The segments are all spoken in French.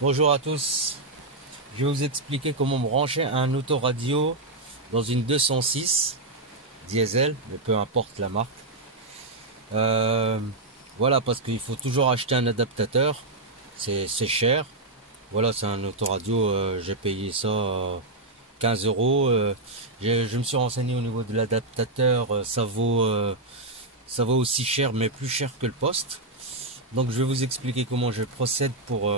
Bonjour à tous, je vais vous expliquer comment brancher un autoradio dans une 206 diesel, mais peu importe la marque. Euh, voilà, parce qu'il faut toujours acheter un adaptateur, c'est cher. Voilà, c'est un autoradio, j'ai payé ça 15 euros. Je me suis renseigné au niveau de l'adaptateur, ça vaut aussi cher, mais plus cher que le poste. Donc je vais vous expliquer comment je procède pour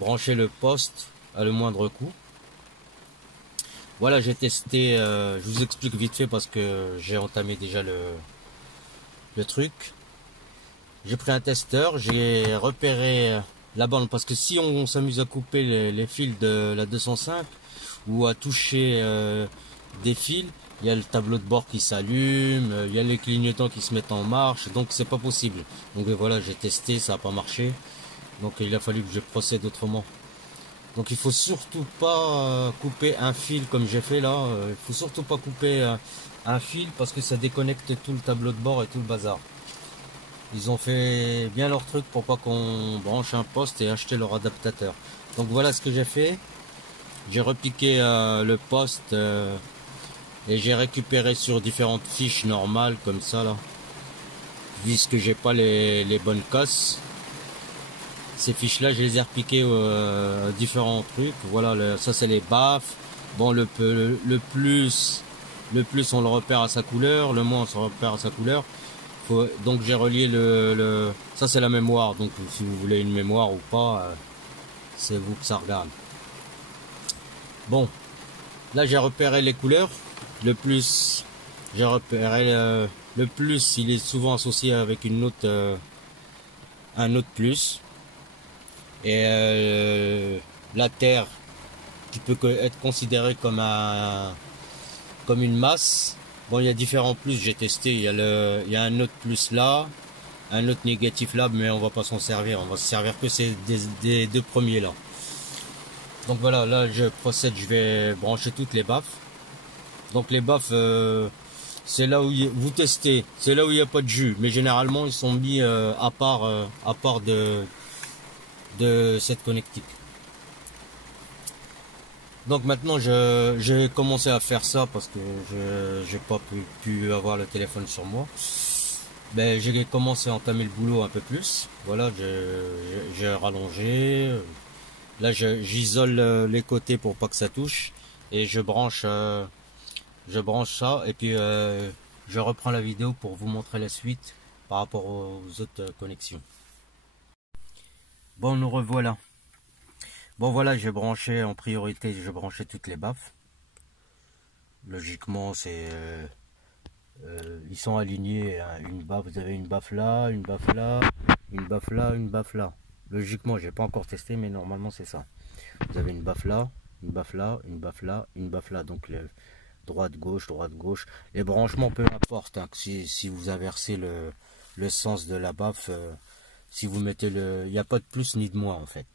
brancher le poste à le moindre coût. Voilà, j'ai testé, je vous explique vite fait parce que j'ai entamé déjà le truc. J'ai pris un testeur, j'ai repéré la bande parce que si on s'amuse à couper les fils de la 205 ou à toucher des fils, il y a le tableau de bord qui s'allume, il y a les clignotants qui se mettent en marche, donc c'est pas possible. Donc voilà, j'ai testé, ça n'a pas marché, donc il a fallu que je procède autrement. Donc il faut surtout pas couper un fil comme j'ai fait là. Il faut surtout pas couper un fil parce que ça déconnecte tout le tableau de bord et tout le bazar. Ils ont fait bien leur truc pour pas qu'on branche un poste et acheter leur adaptateur. Donc voilà ce que j'ai fait. J'ai repiqué le poste et j'ai récupéré sur différentes fiches normales comme ça là. Puisque j'ai pas les bonnes casses. Ces fiches là je les ai repiquées différents trucs. Voilà, ça c'est les baffes. Bon le plus on le repère à sa couleur, le moins on se repère à sa couleur. Donc j'ai relié ça c'est la mémoire, donc si vous voulez une mémoire ou pas, c'est vous que ça regarde. Bon, là j'ai repéré les couleurs. Le plus, j'ai repéré le plus, il est souvent associé avec une note, un autre plus. Et la Terre qui peut être considérée comme une masse. Bon, il y a différents plus, j'ai testé, il y a un autre plus là, un autre négatif là, mais on va pas s'en servir, on va se servir que des deux premiers là. Donc voilà, là je procède, je vais brancher toutes les baffes. Donc les baffes, c'est là où vous testez, c'est là où il n'y a pas de jus, mais généralement ils sont mis à part de cette connectique. Donc maintenant j'ai commencé à faire ça parce que je j'ai pas pu avoir le téléphone sur moi. Ben j'ai commencé à entamer le boulot un peu plus. Voilà, j'ai rallongé. Là j'isole les côtés pour pas que ça touche et je branche ça et puis je reprends la vidéo pour vous montrer la suite par rapport aux autres connexions. Bon, nous revoilà. Bon voilà, j'ai branché en priorité, j'ai branché toutes les baffes. Logiquement, ils sont alignés. Hein. Une baffe, vous avez une baffe là, une baffe là, une baffe là, une baffe là. Logiquement, j'ai pas encore testé, mais normalement c'est ça. Vous avez une baffe là, une baffe là, une baffe là, une baffe là. Donc droite gauche, droite gauche. Les branchements, peu importe. Hein, si vous inversez le sens de la baffe, si vous mettez il n'y a pas de plus ni de moins en fait.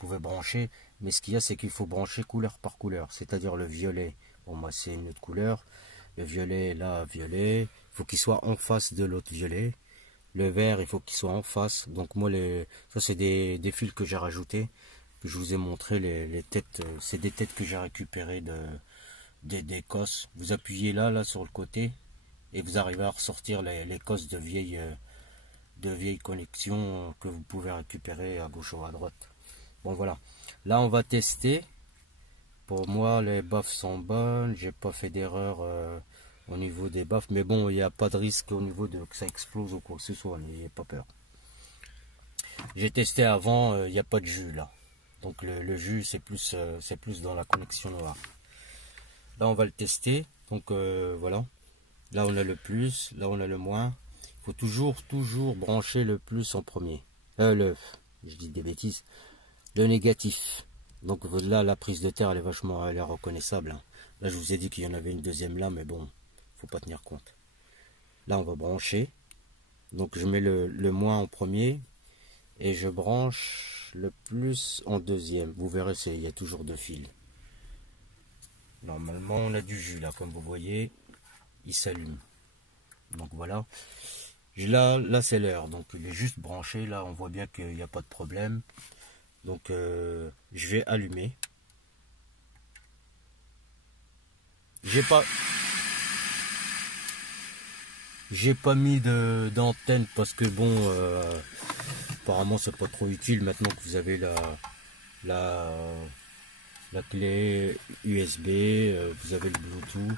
Vous pouvez brancher, mais ce qu'il y a, c'est qu'il faut brancher couleur par couleur, c'est-à-dire le violet. Bon, moi c'est une autre couleur. Le violet, là, violet. Il faut qu'il soit en face de l'autre violet. Le vert, il faut qu'il soit en face. Donc moi, ça c'est des fils que j'ai rajoutés. Que je vous ai montré les têtes. C'est des têtes que j'ai récupérées des cosses. Vous appuyez là sur le côté. Et vous arrivez à ressortir les cosses de vieilles connexions que vous pouvez récupérer à gauche ou à droite. Bon voilà. Là on va tester. Pour moi, les baffes sont bonnes. J'ai pas fait d'erreur au niveau des baffes. Mais bon, il n'y a pas de risque au niveau de que ça explose ou quoi que ce soit. N'ayez pas peur. J'ai testé avant, il n'y a pas de jus là. Donc le jus, c'est plus dans la connexion noire. Là, on va le tester. Donc voilà. Là, on a le plus. Là, on a le moins. Il faut toujours brancher le plus en premier. Je dis des bêtises. Le négatif. Donc là, la prise de terre, elle est reconnaissable. Hein. Là, je vous ai dit qu'il y en avait une deuxième là, mais bon, faut pas tenir compte. Là, on va brancher. Donc je mets le moins en premier et je branche le plus en deuxième. Vous verrez, il y a toujours deux fils. Normalement, on a du jus là, comme vous voyez, il s'allume. Donc voilà. Là c'est l'heure. Donc il est juste branché. Là, on voit bien qu'il n'y a pas de problème. Donc je vais allumer. J'ai pas mis d'antenne parce que bon, apparemment c'est pas trop utile maintenant que vous avez la, la clé USB, vous avez le Bluetooth,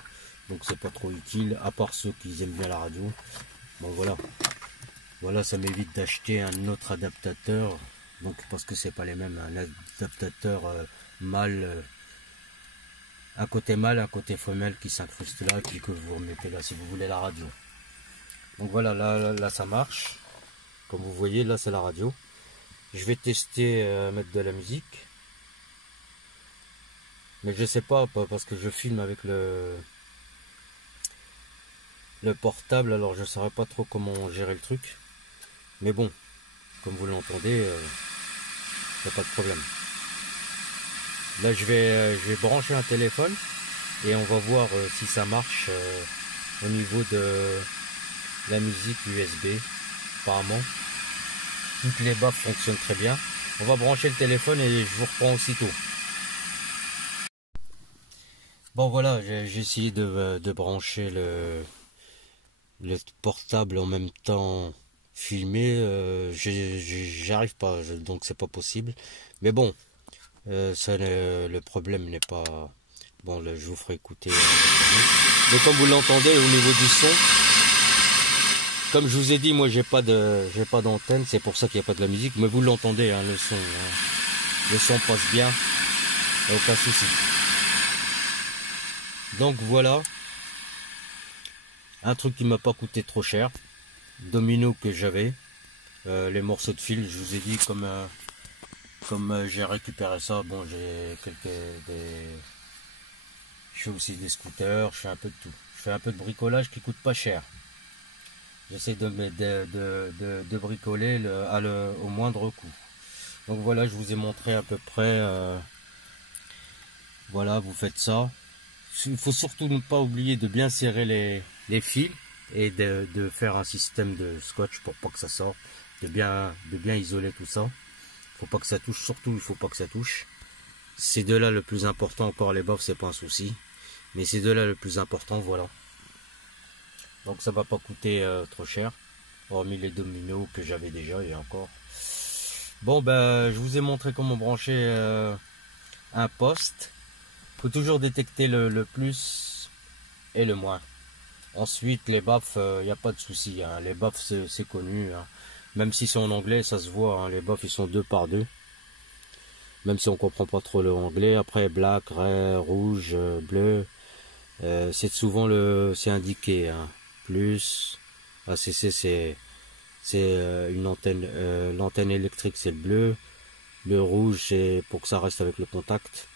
donc c'est pas trop utile, à part ceux qui aiment bien la radio. Bon voilà, ça m'évite d'acheter un autre adaptateur, donc parce que c'est pas les mêmes, un adaptateur mâle, un côté mâle, un côté femelle qui s'incruste là, et puis que vous remettez là si vous voulez la radio. Donc voilà, là ça marche. Comme vous voyez, là c'est la radio. Je vais tester mettre de la musique. Mais je sais pas parce que je filme avec le portable, alors je ne saurais pas trop comment gérer le truc. Mais bon, comme vous l'entendez, il n'y a pas de problème. Là je vais brancher un téléphone et on va voir si ça marche au niveau de la musique USB. Apparemment toutes les baffes fonctionnent très bien. On va brancher le téléphone et je vous reprends aussitôt. Bon voilà, j'ai essayé de brancher le portable en même temps filmer, j'arrive pas, donc c'est pas possible. Mais bon, le problème n'est pas... Bon, là, je vous ferai écouter. Mais comme vous l'entendez au niveau du son, comme je vous ai dit, moi j'ai pas d'antenne, c'est pour ça qu'il n'y a pas de la musique. Mais vous l'entendez, hein, le son. Hein. Le son passe bien, aucun souci. Donc voilà, un truc qui m'a pas coûté trop cher. Domino que j'avais, les morceaux de fil, je vous ai dit comme j'ai récupéré ça. Bon, j'ai je fais aussi des scooters, je fais un peu de tout. Je fais un peu de bricolage qui coûte pas cher. J'essaie de bricoler au moindre coût. Donc voilà, je vous ai montré à peu près. Voilà, vous faites ça. Il faut surtout ne pas oublier de bien serrer les fils et de faire un système de scotch pour pas que ça sorte, de bien isoler tout ça. Faut pas que ça touche, surtout il faut pas que ça touche. C'est de là le plus important. Encore les baffes c'est pas un souci, mais c'est de là le plus important. Voilà, donc ça va pas coûter trop cher, hormis les dominos que j'avais déjà. Et encore bon, ben je vous ai montré comment brancher un poste. Faut toujours détecter le plus et le moins. Ensuite les baffes, il n'y a pas de souci, hein. Les baffes c'est connu, hein. Même si c'est en anglais ça se voit, hein. Les baffes ils sont 2 par 2, même si on comprend pas trop le anglais. Après black, red, rouge, bleu, c'est souvent c'est indiqué, hein. Plus ACC c'est une antenne, l'antenne électrique c'est le bleu, le rouge c'est pour que ça reste avec le contact.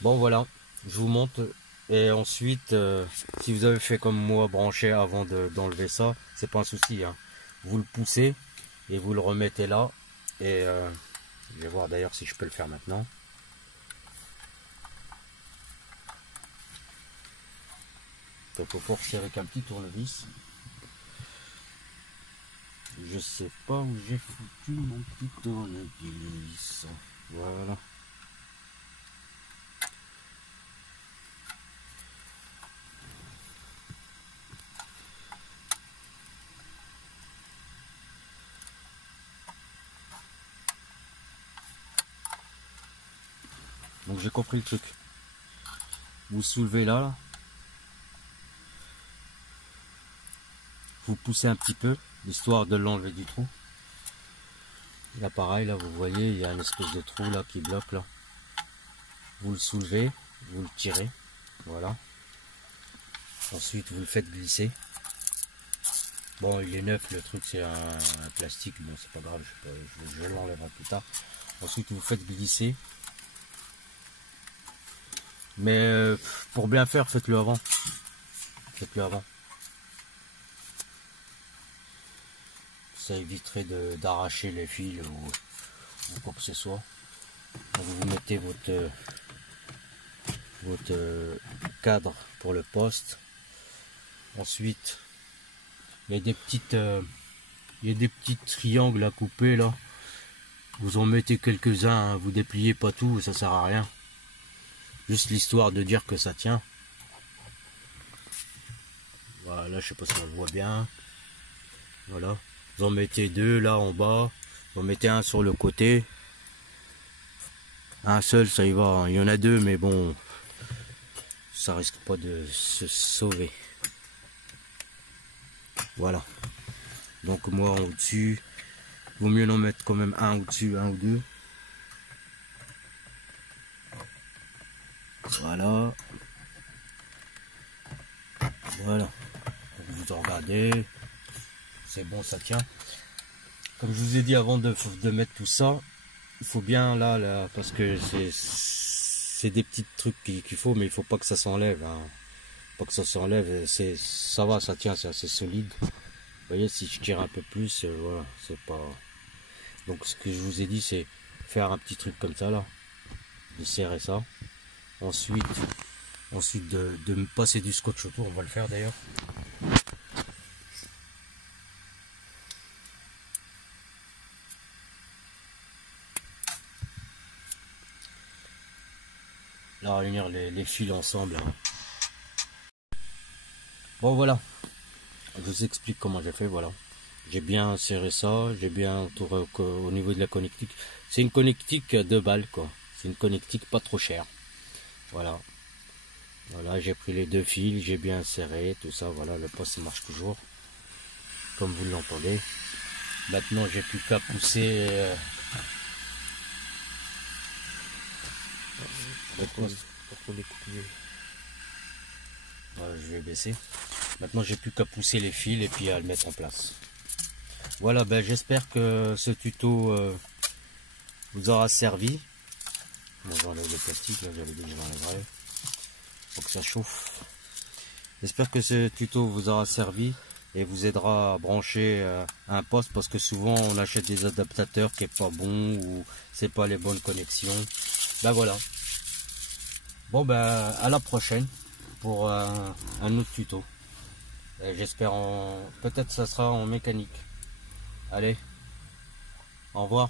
Bon voilà, je vous montre. Et ensuite, si vous avez fait comme moi, brancher avant d'enlever ça, c'est pas un souci, hein. Vous le poussez et vous le remettez là. Et je vais voir d'ailleurs si je peux le faire maintenant. Donc il faut resserrer avec un petit tournevis. Je sais pas où j'ai foutu mon petit tournevis. Voilà. Donc j'ai compris le truc. Vous soulevez là, vous poussez un petit peu, histoire de l'enlever du trou. Là pareil, là vous voyez, il y a une espèce de trou là qui bloque là. Vous le soulevez, vous le tirez, voilà. Ensuite vous le faites glisser. Bon, il est neuf le truc, c'est un plastique, bon c'est pas grave, je l'enlèverai plus tard. Ensuite vous faites glisser. Mais pour bien faire, faites-le avant. Faites-le avant. Ça éviterait d'arracher les fils ou quoi que ce soit. Donc vous mettez votre cadre pour le poste. Ensuite, il y a des petits triangles à couper là. Vous en mettez quelques-uns, hein, vous dépliez pas tout, ça sert à rien. Juste l'histoire de dire que ça tient. Voilà, je sais pas si on le voit bien. Voilà. Vous en mettez deux là en bas. Vous en mettez un sur le côté. Un seul, ça y va. Il y en a deux, mais bon, ça risque pas de se sauver. Voilà. Donc moi au-dessus, vaut mieux en mettre quand même un au-dessus, un ou deux. Voilà. Voilà. Vous en regardez. C'est bon, ça tient. Comme je vous ai dit avant de mettre tout ça, il faut bien là parce que c'est des petits trucs qu'il faut, mais il faut pas que ça s'enlève. Hein. Pas que ça s'enlève, ça va, ça tient, c'est assez solide. Vous voyez, si je tire un peu plus, voilà, c'est pas. Donc ce que je vous ai dit, c'est faire un petit truc comme ça là, de serrer ça. Ensuite de me passer du scotch autour, on va le faire d'ailleurs. Là, réunir les fils ensemble. Hein. Bon voilà, je vous explique comment j'ai fait, voilà. J'ai bien serré ça, j'ai bien entouré au niveau de la connectique. C'est une connectique 2 balles quoi. C'est une connectique pas trop chère. Voilà. Voilà, j'ai pris les deux fils, j'ai bien serré, tout ça, voilà, le poste marche toujours. Comme vous l'entendez. Maintenant j'ai plus qu'à pousser le poste. Voilà, je vais baisser. Maintenant j'ai plus qu'à pousser les fils et puis à le mettre en place. Voilà, ben j'espère que ce tuto vous aura servi. Bon, j'enlève le plastique, là j'avais dit que j'enlèverais. Faut que ça chauffe. J'espère que ce tuto vous aura servi et vous aidera à brancher un poste, parce que souvent on achète des adaptateurs qui est pas bon ou c'est pas les bonnes connexions. Ben voilà. Bon ben à la prochaine pour un autre tuto. J'espère peut-être ça sera en mécanique. Allez, au revoir.